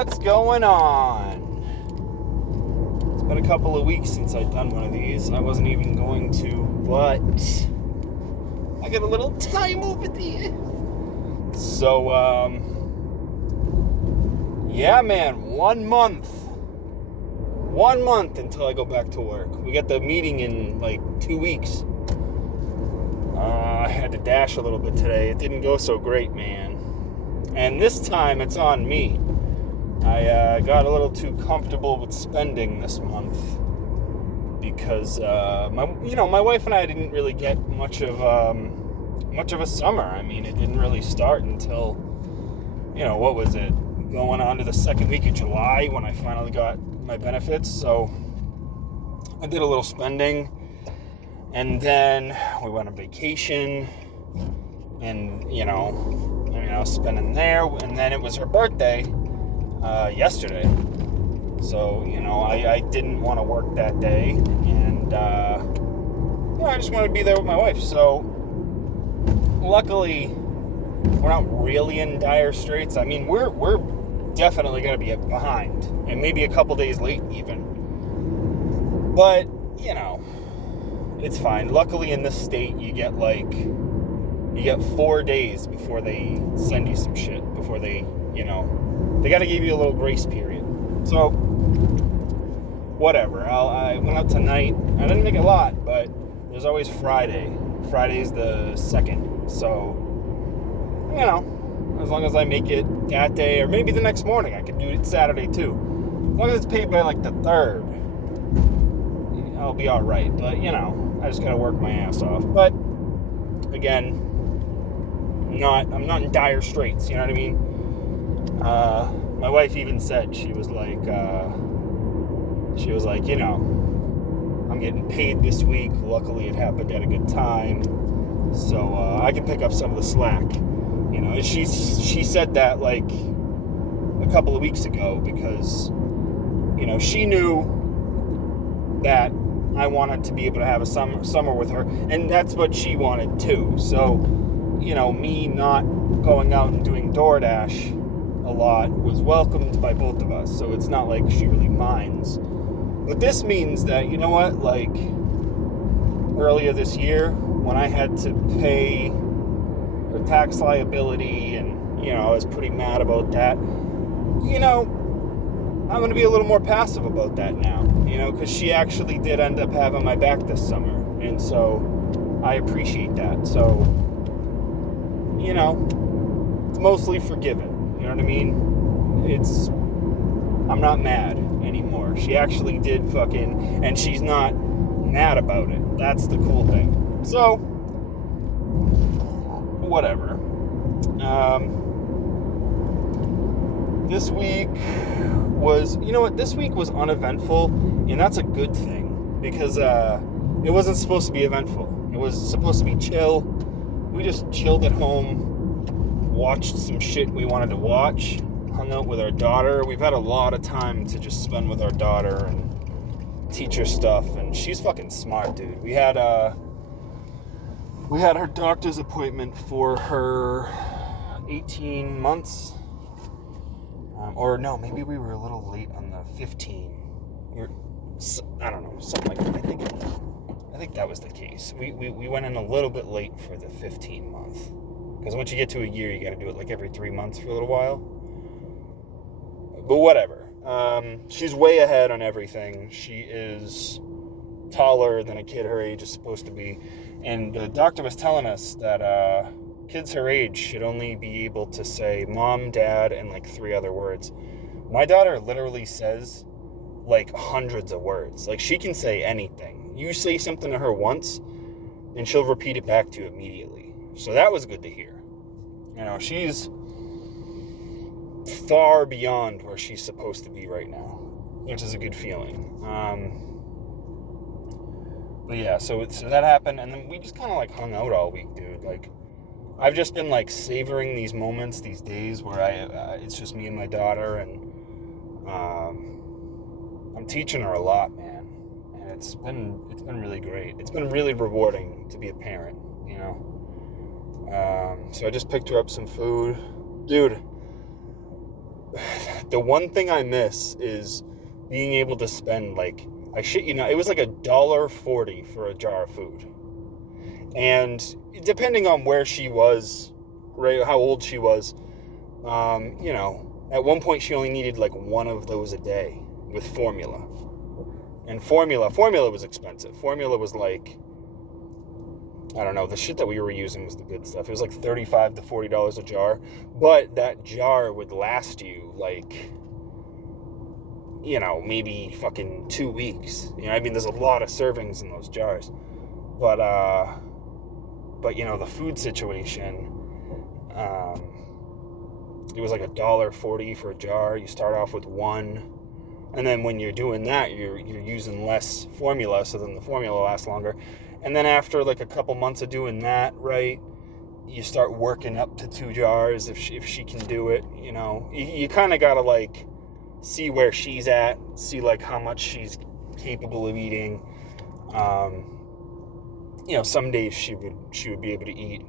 What's going on? It's been a couple of weeks since I've done one of these. I wasn't even going to, but I got a little time over there. So, yeah, man, 1 month. 1 month until I go back to work. We got the meeting in like 2 weeks. I had to dash a little bit today. It didn't go so great, man. And this time it's on me. I got a little too comfortable with spending this month because my wife and I didn't really get much of a summer. I mean, it didn't really start until, what was it? Going on to the second week of July when I finally got my benefits. So I did a little spending, and then we went on vacation, and I was spending there, and then it was her birthday yesterday. So, I didn't want to work that day, and I just wanted to be there with my wife. So luckily, we're not really in dire straits. I mean, we're definitely going to be behind, and maybe a couple days late even. But, it's fine. Luckily in this state, you get 4 days before they send you some shit, before they got to give you a little grace period. So, whatever. I went out tonight. I didn't make a lot, but there's always Friday. Friday's the 2nd. So, as long as I make it that day, or maybe the next morning, I could do it Saturday too. As long as it's paid by the 3rd, I'll be all right. But, I just got to work my ass off. But, again, I'm not in dire straits, you know what I mean? My wife even said, she was like, I'm getting paid this week. Luckily, it happened at a good time, so I can pick up some of the slack. And she said that a couple of weeks ago because, she knew that I wanted to be able to have a summer with her, and that's what she wanted too. So, me not going out and doing DoorDash a lot was welcomed by both of us, so it's not like she really minds. But this means that, earlier this year, when I had to pay the tax liability, and, I was pretty mad about that, I'm going to be a little more passive about that now, because she actually did end up having my back this summer, and so I appreciate that. So, it's mostly forgiven. You know what I mean? I'm not mad anymore. She actually did and she's not mad about it. That's the cool thing. So, whatever. This week was, this week was uneventful, and that's a good thing, because it wasn't supposed to be eventful. It was supposed to be chill. We just chilled at home, watched some shit we wanted to watch, hung out with our daughter. We've had a lot of time to just spend with our daughter and teach her stuff, and she's fucking smart, dude. We had her doctor's appointment for her 18 months, or no, maybe we were a little late on the 15. I don't know, something like that. I think that was the case. We went in a little bit late for the 15 month. Because once you get to a year, you got to do it every 3 months for a little while. But whatever. She's way ahead on everything. She is taller than a kid her age is supposed to be. And the doctor was telling us that kids her age should only be able to say mom, dad, and 3 other words. My daughter literally says hundreds of words. She can say anything. You say something to her once, and she'll repeat it back to you immediately. So that was good to hear. She's far beyond where she's supposed to be right now, which is a good feeling. But yeah, so that happened, and then we just kind of hung out all week, dude. I've just been savoring these moments, these days where it's just me and my daughter, and I'm teaching her a lot, man. And it's been really great. It's been really rewarding to be a parent, So I just picked her up some food. Dude, the one thing I miss is being able to spend, like, I shit you not, it was like $1.40 for a jar of food. And depending on where she was, right, how old she was, you know, at one point she only needed like one of those a day with formula. And formula was expensive. Formula was like, I don't know, the shit that we were using was the good stuff. It was like $35 to $40 a jar. But that jar would last you like, you know, maybe fucking 2 weeks. You know, I mean, there's a lot of servings in those jars. But you know, the food situation, it was like $1.40 for a jar. You start off with one, and then when you're doing that, you're using less formula, so then the formula lasts longer. And then after like a couple months of doing that, right, you start working up to 2 jars if she can do it. You know, you kind of gotta like see where she's at, see like how much she's capable of eating. You know, some days she would be able to eat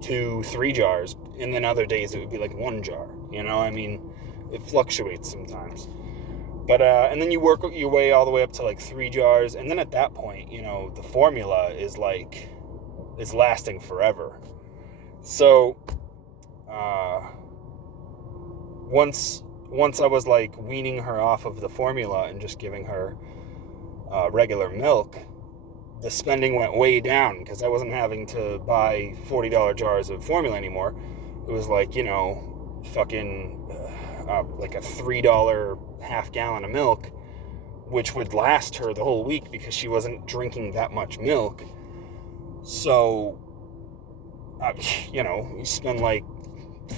2-3 jars, and then other days it would be like 1 jar. You know, I mean, it fluctuates sometimes. But and then you work your way all the way up to like 3 jars, and then at that point, you know, the formula is like, it's lasting forever. So once I was like weaning her off of the formula and just giving her regular milk, the spending went way down because I wasn't having to buy $40 jars of formula anymore. It was like, you know, fucking like a $3 half gallon of milk, which would last her the whole week because she wasn't drinking that much milk. So, you know, you spend like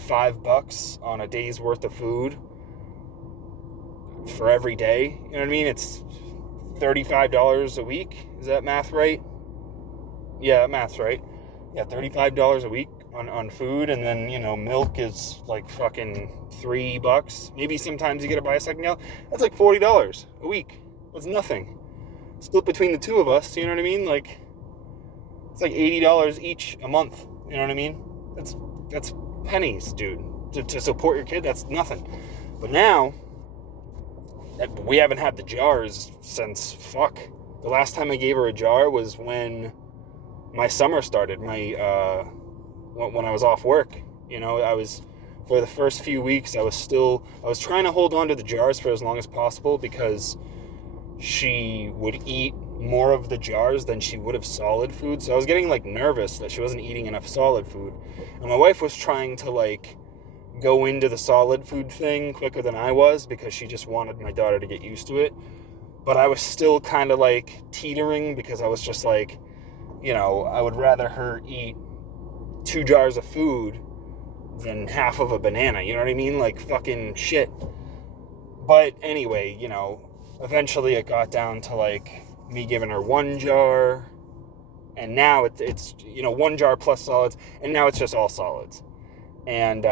$5 on a day's worth of food for every day. You know what I mean? It's $35 a week. Is that math right? Yeah, math's right. Yeah, $35 a week on food, and then, you know, milk is like fucking $3. Maybe sometimes you get to buy a second gallon. That's like $40 a week. That's nothing. Split between the two of us, you know what I mean? Like, it's like $80 each a month. You know what I mean? That's pennies, dude. To support your kid, that's nothing. But now, we haven't had the jars since, the last time I gave her a jar was when my summer started, when I was off work. You know, for the first few weeks, I was trying to hold on to the jars for as long as possible because she would eat more of the jars than she would of solid food. So I was getting like nervous that she wasn't eating enough solid food. And my wife was trying to like go into the solid food thing quicker than I was because she just wanted my daughter to get used to it. But I was still kind of like teetering because I was just like, you know, I would rather her eat 2 jars of food than half of a banana. You know what I mean? Like, fucking shit. But anyway, you know, eventually it got down to like me giving her 1 jar, and now it's you know, 1 jar plus solids, and now it's just all solids. And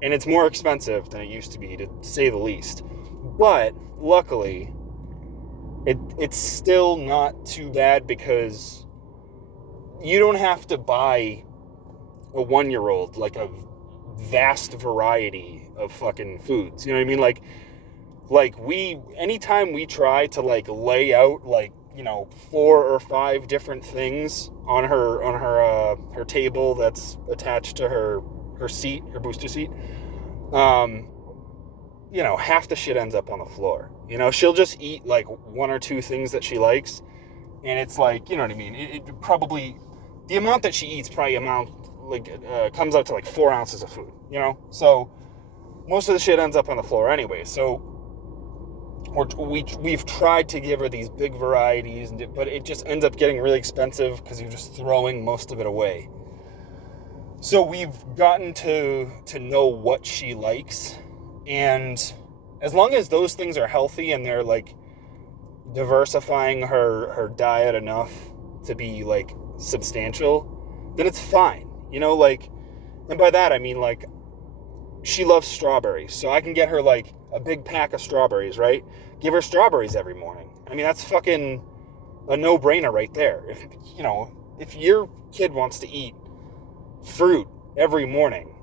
it's more expensive than it used to be, to say the least. But luckily, it's still not too bad because you don't have to buy a 1-year-old like a vast variety of fucking foods. You know what I mean? Like anytime we try to like lay out like, you know, 4 or 5 different things on her table that's attached to her seat, her booster seat, you know, half the shit ends up on the floor. You know, she'll just eat like 1 or 2 things that she likes, and it's like, you know what I mean? It probably, the amount that she eats probably comes out to like 4 ounces of food, you know? So most of the shit ends up on the floor anyway. So we've tried to give her these big varieties, but it just ends up getting really expensive because you're just throwing most of it away. So we've gotten to know what she likes, and as long as those things are healthy and they're like diversifying her diet enough to be like substantial, then it's fine. You know, like, and by that I mean like she loves strawberries, so I can get her like a big pack of strawberries, right? Give her strawberries every morning. I mean, that's fucking a no-brainer right there. If, you know, if your kid wants to eat fruit every morning,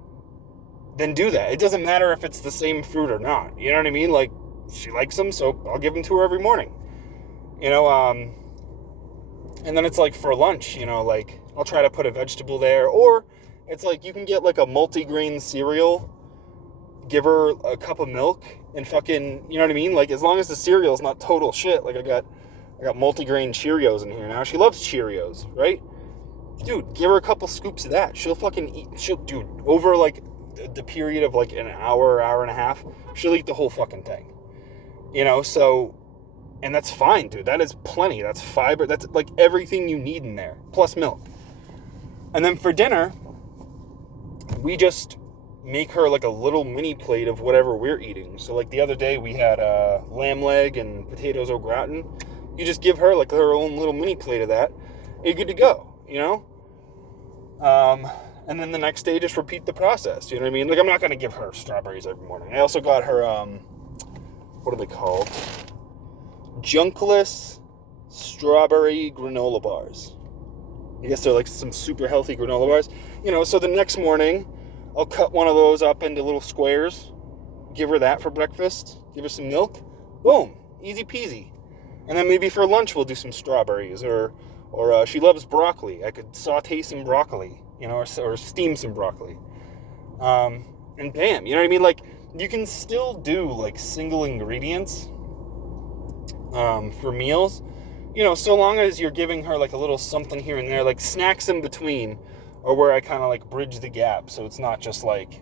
then do that. It doesn't matter if it's the same fruit or not. You know what I mean? Like, she likes them, so I'll give them to her every morning. You know, and then it's like for lunch, you know, like I'll try to put a vegetable there. Or it's like you can get like a multi-grain cereal, give her a cup of milk, and fucking, you know what I mean? Like, as long as the cereal's not total shit. Like, I got multi-grain Cheerios in here now. She loves Cheerios, right? Dude, give her a couple scoops of that. She'll fucking eat, dude, over like the period of like an hour and a half, she'll eat the whole fucking thing. You know, so, and that's fine, dude. That is plenty. That's fiber. That's like everything you need in there, plus milk. And then for dinner, we just make her like a little mini plate of whatever we're eating. So like the other day we had lamb leg and potatoes au gratin. You just give her like her own little mini plate of that. You're good to go, you know? And then the next day just repeat the process, you know what I mean? Like, I'm not going to give her strawberries every morning. I also got her, what are they called? Junkless strawberry granola bars. I guess they're like some super healthy granola bars. You know, so the next morning, I'll cut one of those up into little squares, give her that for breakfast, give her some milk, boom, easy peasy. And then maybe for lunch we'll do some strawberries, or she loves broccoli. I could saute some broccoli, you know, or steam some broccoli. And bam, you know what I mean? Like, you can still do like single ingredients for meals, you know, so long as you're giving her like a little something here and there, like snacks in between, or where I kind of like bridge the gap, so it's not just like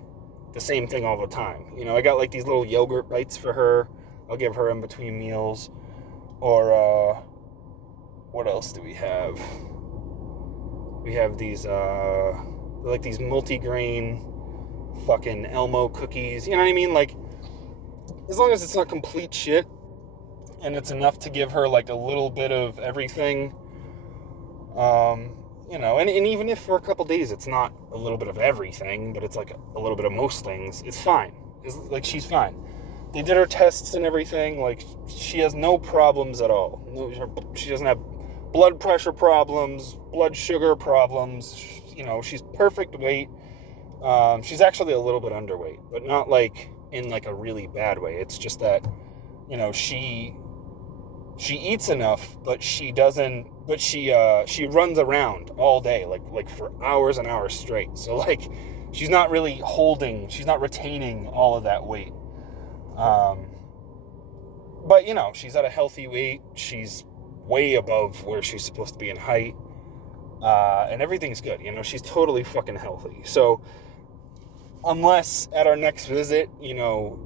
the same thing all the time. You know, I got like these little yogurt bites for her. I'll give her in between meals. Or what else do we have? We have these like these multi-grain fucking Elmo cookies. You know what I mean? Like, as long as it's not complete shit and it's enough to give her like a little bit of everything, you know, and even if for a couple days it's not a little bit of everything, but it's like a little bit of most things, it's fine. It's like, she's fine. They did her tests and everything. Like, she has no problems at all. She doesn't have blood pressure problems, blood sugar problems. You know, she's perfect weight. She's actually a little bit underweight, but not like in like a really bad way. It's just that, you know, she eats enough, but she doesn't. But she runs around all day, like for hours and hours straight. So like, she's not really she's not retaining all of that weight. But you know, she's at a healthy weight. She's way above where she's supposed to be in height. And everything's good. You know, she's totally fucking healthy. So unless at our next visit, you know,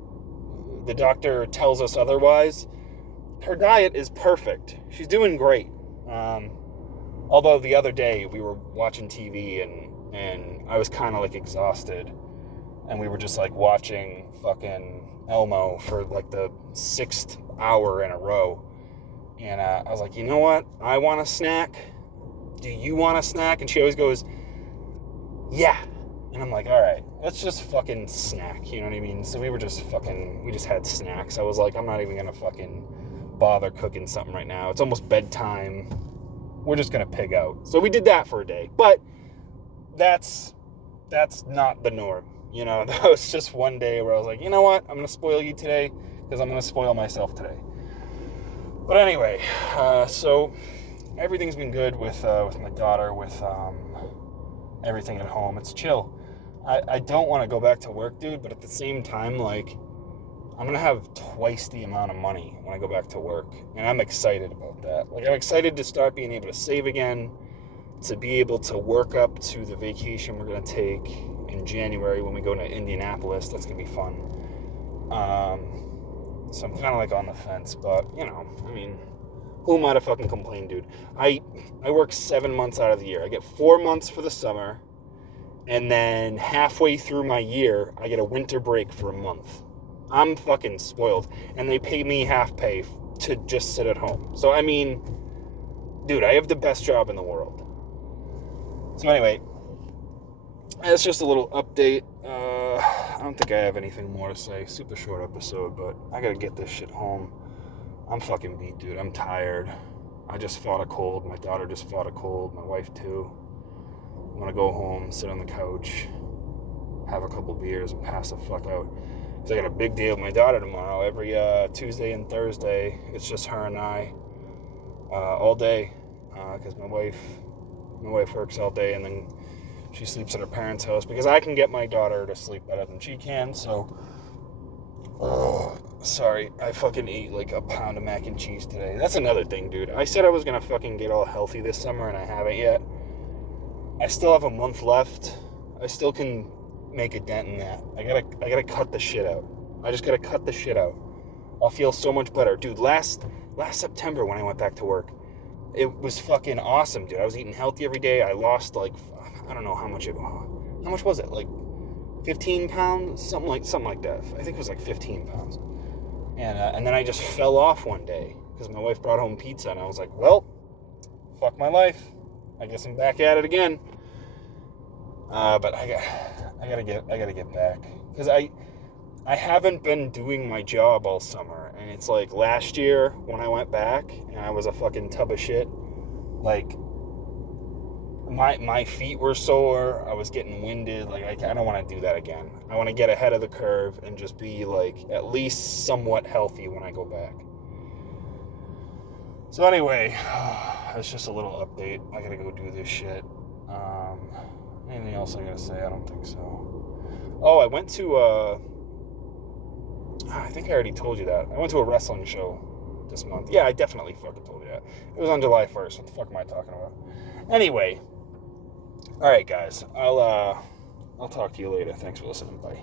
the doctor tells us otherwise, her diet is perfect. She's doing great. Although the other day we were watching TV and I was kind of like exhausted, and we were just like watching fucking Elmo for like the 6th hour in a row. And I was like, you know what? I want a snack. Do you want a snack? And she always goes, yeah. And I'm like, all right, let's just fucking snack. You know what I mean? So we just had snacks. I was like, I'm not even going to fucking bother cooking something right now. It's almost bedtime. We're just going to pig out. So we did that for a day. But that's not the norm. You know, that was just one day where I was like, you know what? I'm going to spoil you today because I'm going to spoil myself today. But anyway, so everything's been good with my daughter, with everything at home. It's chill. I don't want to go back to work, dude, but at the same time, like, I'm going to have twice the amount of money when I go back to work. And I'm excited about that. Like, I'm excited to start being able to save again, to be able to work up to the vacation we're going to take in January when we go to Indianapolis. That's going to be fun. So I'm kind of like on the fence, but, you know, I mean, who am I to fucking complain, dude? I work 7 months out of the year. I get 4 months for the summer, and then halfway through my year, I get a winter break for a month. I'm fucking spoiled, and they pay me half pay to just sit at home. So, I mean, dude, I have the best job in the world. So anyway, that's just a little update. I don't think I have anything more to say. Super short episode, but I gotta get this shit home. I'm fucking beat, dude. I'm tired. I just fought a cold. My daughter just fought a cold. My wife too. I'm gonna go home, sit on the couch, have a couple beers and pass the fuck out. Because I got a big day with my daughter tomorrow. Every Tuesday and Thursday, it's just her and I all day. Because my wife works all day and then she sleeps at her parents' house. Because I can get my daughter to sleep better than she can, so... Sorry, I fucking ate like a pound of mac and cheese today. That's another thing, dude. I said I was gonna fucking get all healthy this summer and I haven't yet. I still have a month left. I still can make a dent in that. I gotta cut the shit out. I just gotta cut the shit out. I'll feel so much better. Dude, last September when I went back to work, it was fucking awesome, dude. I was eating healthy every day. I lost like, I don't know how much was it? Like 15 pounds? Something like that. I think it was like 15 pounds. And then I just fell off one day because my wife brought home pizza and I was like, well, fuck my life. I guess I'm back at it again. But I gotta get back because I haven't been doing my job all summer, and it's like last year when I went back and I was a fucking tub of shit. Like my feet were sore. I was getting winded. Like I don't want to do that again. I want to get ahead of the curve and just be like at least somewhat healthy when I go back. So anyway, that's just a little update. I gotta go do this shit. Anything else I gotta say? I don't think so. Oh, I went to I think I already told you that. I went to a wrestling show this month. Yeah, I definitely fucking told you that. It was on July 1st. What the fuck am I talking about? Anyway. Alright, guys. I'll talk to you later. Thanks for listening. Bye.